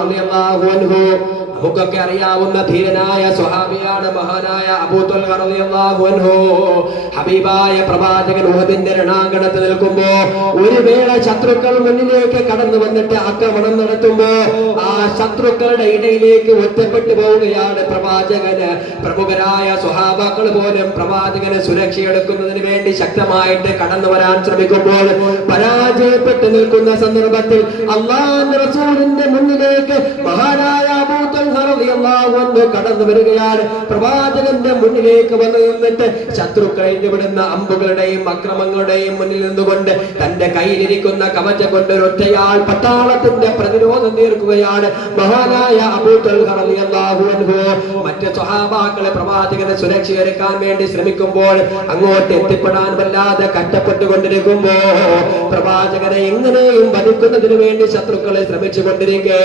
റളിയല്ലാഹു അൻഹു. നമുക്കൊക്കെ അറിയാവുന്ന ധീരനായ സ്വഹാബിയാണ് മഹാനായ അബൂ ത്വൽഹ റളിയല്ലാഹു അൻഹു. ഹബീബായ പ്രവാചകൻ ഉഹദിന്റെ രണാങ്കണത്തിൽ നിൽക്കുമ്പോ ഒരു വേള ശത്രുക്കൾ മുന്നിലേക്ക് കടന്നു വന്നിട്ട് ആക്രമണം നടത്തുമ്പോ ആ ശത്രുക്കളുടെ ഇടയിലേക്ക് ഒറ്റപ്പെട്ടു പോവുകയാണ് പ്രവാചകന്. പ്രമുഖരായ സ്വഹാബാക്കൾ പോലും പ്രവാചകന് സുരക്ഷയെടുക്കുന്നതിന് വേണ്ടി ശക്തമായിട്ട് കടന്നു വരാൻ ശ്രമിക്കുമ്പോൾ പരാജയപ്പെട്ടു നിൽക്കുന്ന സന്ദർഭത്തിൽ അല്ലാഹുവിന്റെ റസൂലിന്റെ മുന്നിലേക്ക് മഹാനായ അബൂ ത്വൽഹ റളിയല്ലാഹു അൻഹു കടന്നു വരികയാണ്. പ്രവാചകന്റെ മുന്നിലേക്ക് വന്നു നിന്നിട്ട് ശത്രുക്കളെ വിടുന്ന അമ്പുകളുടെയും അക്രമങ്ങളുടെയും മുന്നിൽ നിന്നുകൊണ്ട് തന്റെ കയ്യിലിരിക്കുന്ന കവചം കൊണ്ട് ഒറ്റയാൾ പട്ടാളത്തിന്റെ പ്രതിരോധം തീർക്കുകയാണ് മഹാനായ അബൂ ത്വൽഹ റളിയല്ലാഹു അൻഹു. മറ്റ് സ്വഹാബാക്കളെ പ്രവാചകനെ സുരക്ഷയൊരുക്കാൻ വേണ്ടി ശ്രമിക്കുമ്പോൾ അങ്ങോട്ട് എത്തിപ്പെടാൻ വല്ലാതെ കഷ്ടപ്പെട്ടുകൊണ്ടിരിക്കുമ്പോ പ്രവാചകനെ എങ്ങനെയും വധിക്കുന്നതിന് വേണ്ടി ശത്രുക്കളെ ശ്രമിച്ചുകൊണ്ടിരിക്കെ